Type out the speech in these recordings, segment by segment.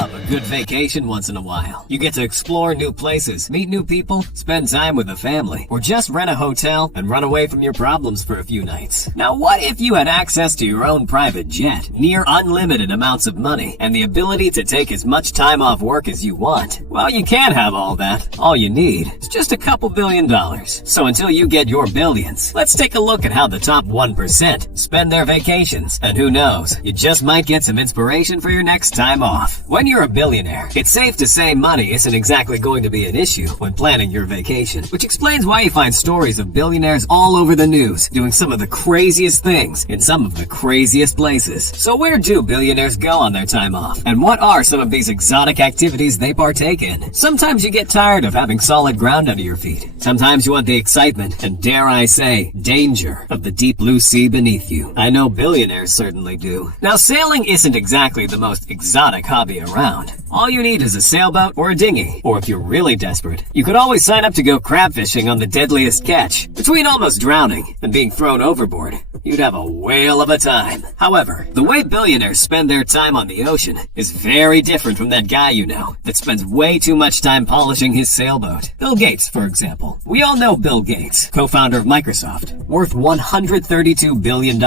love a good vacation once in a while. You get to explore new places, meet new people, spend time with the family, or just rent a hotel and run away from your problems for a few nights. Now, what if you had access to your own private jet, near unlimited amounts of money, and the ability to take as much time off work as you want? Well, you can have all that. All you need is just a couple $1 billion. So until you get your billions, let's take a look at how the top 1% spend their vacations. And who knows, you just might get some inspiration for your next time off. When you're a billionaire, it's safe to say money isn't exactly going to be an issue when planning your vacation, which explains why you find stories of billionaires all over the news doing some of the craziest things in some of the craziest places. So where do billionaires go on their time off? And what are some of these exotic activities they partake in? Sometimes you get tired of having solid ground under your feet. Sometimes you want the excitement and, dare I say, danger of the deep blue sea beneath you. I know billionaires certainly do. Now, sailing isn't exactly the most exotic hobby around. All you need is a sailboat or a dinghy. Or if you're really desperate, you could always sign up to go crab fishing on the deadliest catch. Between almost drowning and being thrown overboard, you'd have a whale of a time. However, the way billionaires spend their time on the ocean is very different from that guy you know that spends way too much time polishing his sailboat. Bill Gates, for example. We all know Bill Gates, co-founder of Microsoft, worth $132 billion.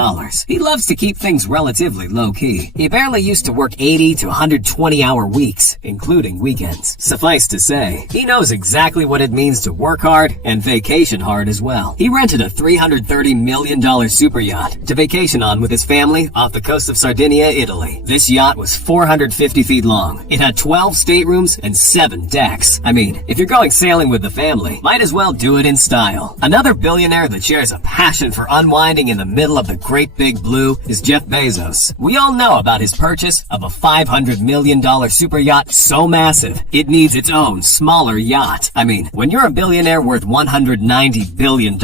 He loves to keep things relatively low-key. He apparently used to work 80 to 120-hour weeks, including weekends. Suffice to say, he knows exactly what it means to work hard and vacation hard as well. He rented a $330 million super yacht to vacation on with his family off the coast of Sardinia, Italy. This yacht was 450 feet long. It had 12 staterooms and 7 decks. I mean, if you're going sailing with the family, might as well do it in style. Another billionaire that shares a passion for unwinding in the middle of the great big blue is Jeff Bezos. We all know about his purchase of a $500 million super yacht so massive, it needs its own smaller yacht. I mean, when you're a billionaire worth $190 billion,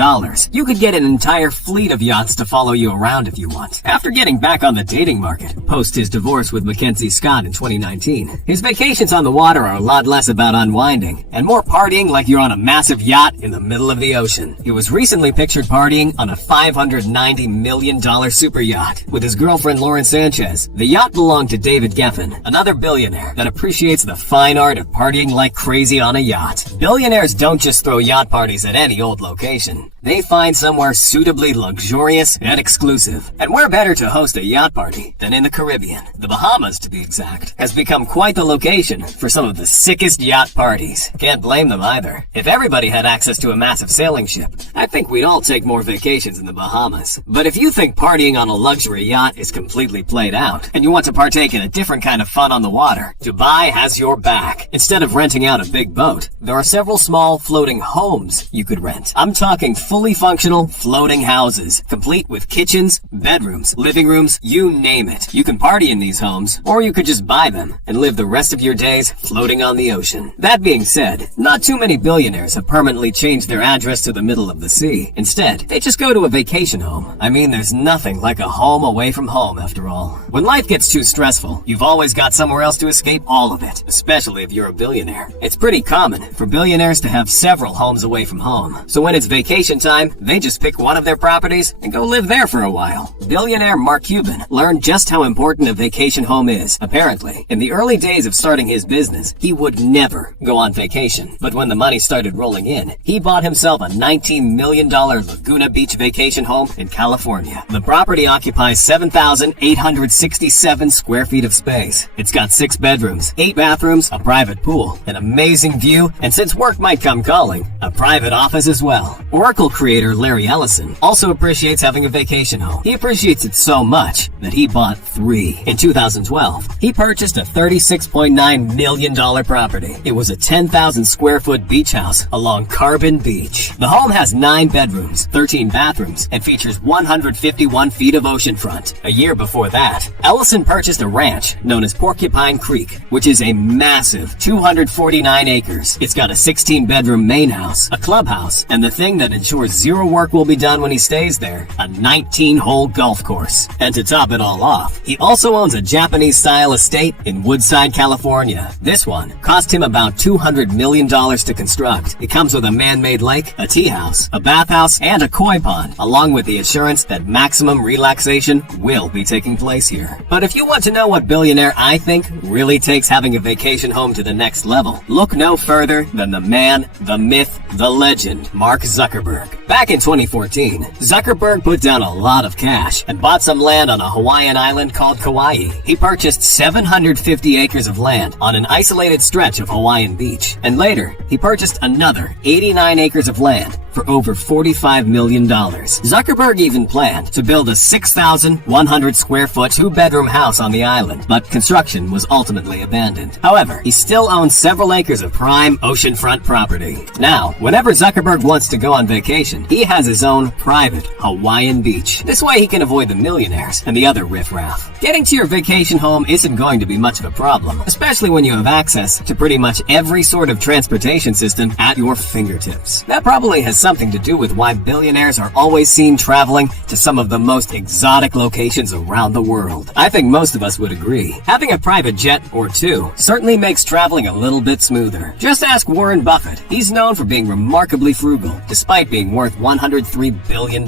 you could get an entire fleet of yachts to follow you around if you want. After getting back on the dating market, post his divorce with Mackenzie Scott in 2019, his vacations on the water are a lot less about unwinding and more partying like you're on a massive yacht in the middle of the ocean. He was recently pictured partying on a $590 million super yacht with his girlfriend Lauren Sanchez. The yacht belonged to David Geffen, another billionaire that appreciates the fine art of partying like crazy on a yacht. Billionaires don't just throw yacht parties at any old location. They find somewhere suitably luxurious and exclusive. And where better to host a yacht party than in the Caribbean? The Bahamas, to be exact, has become quite the location for some of the sickest yacht parties. Can't blame them either. If everybody had access to a massive sailing ship, I think we'd all take more vacations in the Bahamas. But if you think partying on a luxury yacht is completely played out, and you want to partake in a different kind of fun on the water, Dubai has your back. Instead of renting out a big boat, there are several small floating homes you could rent. I'm talking fully functional floating houses, complete with kitchens, bedrooms, living rooms, you name it. You can party in these homes, or you could just buy them and live the rest of your days floating on the ocean. That being said, not too many billionaires have permanently changed their address to the middle of the sea. Instead, they just go to a vacation home. I mean, there's nothing like a home away from home after all. When life gets too stressful, you've always got somewhere else to escape all of it, especially if you're a billionaire. It's pretty common for billionaires to have several homes away from home. So when it's vacation time, they just pick one of their properties and go live there for a while. Billionaire Mark Cuban learned just how important a vacation home is. Apparently, in the early days of starting his business, he would never go on vacation. But when the money started rolling in, he bought himself a $19 million Laguna Beach vacation home in California. The property occupies 7,867 square feet of space. It's got 6 bedrooms, 8 bathrooms, a private pool, an amazing view, and since work might come calling, a private office as well. Oracle creator Larry Ellison also appreciates having a vacation home. He appreciates it so much that he bought 3. In 2012, he purchased a $36.9 million property. It was a 10,000 square foot beach house along Carbon Beach. The home has 9 bedrooms, 13 bathrooms, and features 151 feet of oceanfront. A year before that, Ellison purchased a ranch known as Porcupine Creek, which is a massive 249 acres. It's got a 16-bedroom main house, a clubhouse, and the thing that ensures zero work will be done when he stays there, a 19-hole golf course. And to top it all off, he also owns a Japanese-style estate in Woodside, California. This one cost him about $200 million to construct. It comes with a man-made lake, a tea house, a bathhouse, and a koi pond, along with the assurance that maximum relaxation will be taking place here. But if you want to know what billionaire I think really takes having a vacation home to the next level, look no further than the man, the myth, the legend, Mark Zuckerberg. Back in 2014, Zuckerberg put down a lot of cash and bought some land on a Hawaiian island called Kauai. He purchased 750 acres of land on an isolated stretch of Hawaiian beach, and later he purchased another 89 acres of land for over $45 million. Zuckerberg even planned to build a 6,100 square foot 2-bedroom house on the island, but construction was ultimately abandoned. However, he still owns several acres of prime oceanfront property. Now, whenever Zuckerberg wants to go on vacation, he has his own private Hawaiian beach. This way he can avoid the millionaires and the other riffraff. Getting to your vacation home isn't going to be much of a problem, especially when you have access to pretty much every sort of transportation system at your fingertips. That probably has something to do with why billionaires are always seen traveling to some of the most exotic locations around the world. I think most of us would agree. Having a private jet or two certainly makes traveling a little bit smoother. Just ask Warren Buffett. He's known for being remarkably frugal, despite being worth $103 billion.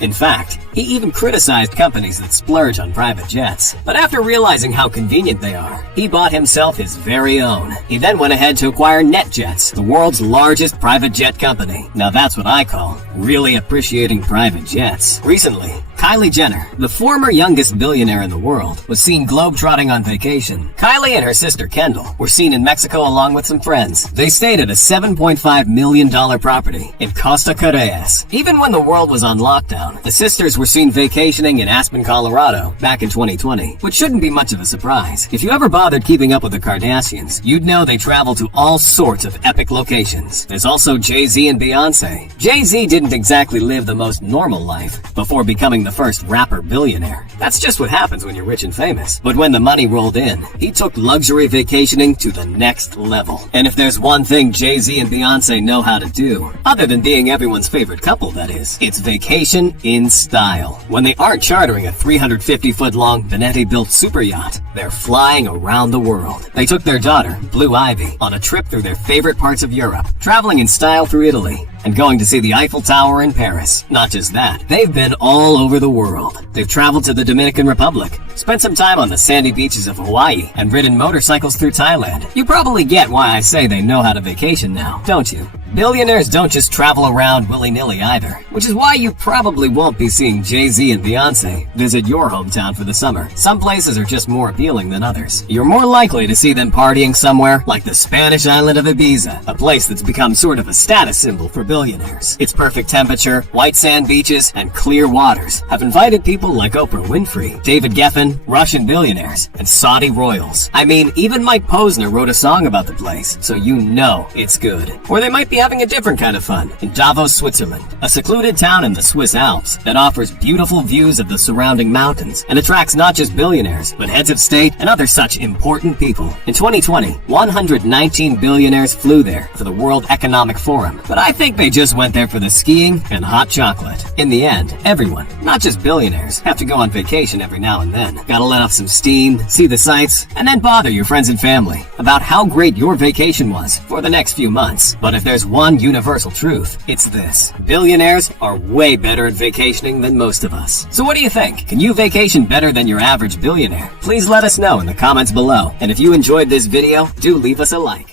In fact, he even criticized companies that splurge on private jets. But after realizing how convenient they are, he bought himself his very own. He then went ahead to acquire NetJets, the world's largest private jet company. Now that's what I call really appreciating private jets. Recently, Kylie Jenner, the former youngest billionaire in the world, was seen globetrotting on vacation. Kylie and her sister Kendall were seen in Mexico along with some friends. They stayed at a $7.5 million property in Costa Correas. Even when the world was on lockdown, the sisters were seen vacationing in Aspen, Colorado back in 2020, which shouldn't be much of a surprise. If you ever bothered keeping up with the Kardashians, you'd know they travel to all sorts of epic locations. There's also Jay-Z and Beyonce. Jay-Z didn't exactly live the most normal life before becoming the first rapper billionaire. That's just what happens when you're rich and famous. But when the money rolled in, he took luxury vacationing to the next level. And if there's one thing Jay-Z and Beyonce know how to do, other than being everyone's favorite couple, that is, it's vacation in style. When they aren't chartering a 350-foot-long Benetti-built super yacht, they're flying around the world. They took their daughter, Blue Ivy, on a trip through their favorite parts of Europe, traveling in style through Italy, and going to see the Eiffel Tower in Paris. Not just that, they've been all over the world. They've traveled to the Dominican Republic, spent some time on the sandy beaches of Hawaii, and ridden motorcycles through Thailand. You probably get why I say they know how to vacation now, don't you? Billionaires don't just travel around willy-nilly either, which is why you probably won't be seeing Jay-Z and Beyonce visit your hometown for the summer. Some places are just more appealing than others. You're more likely to see them partying somewhere like the Spanish island of Ibiza, a place that's become sort of a status symbol for billionaires. Its perfect temperature, white sand beaches, and clear waters have invited people like Oprah Winfrey, David Geffen, Russian billionaires, and Saudi royals. I mean, even Mike Posner wrote a song about the place, so you know it's good. Or they might be having a different kind of fun in Davos, Switzerland, a secluded town in the Swiss Alps that offers beautiful views of the surrounding mountains and attracts not just billionaires, but heads of state and other such important people. In 2020, 119 billionaires flew there for the World Economic Forum, but I think they just went there for the skiing and hot chocolate. In the end, everyone, not just billionaires, have to go on vacation every now and then. Gotta let off some steam, see the sights, and then bother your friends and family about how great your vacation was for the next few months. But if there's one universal truth, it's this: billionaires are way better at vacationing than most of us. So what do you think? Can you vacation better than your average billionaire? Please let us know in the comments below. And if you enjoyed this video, do leave us a like.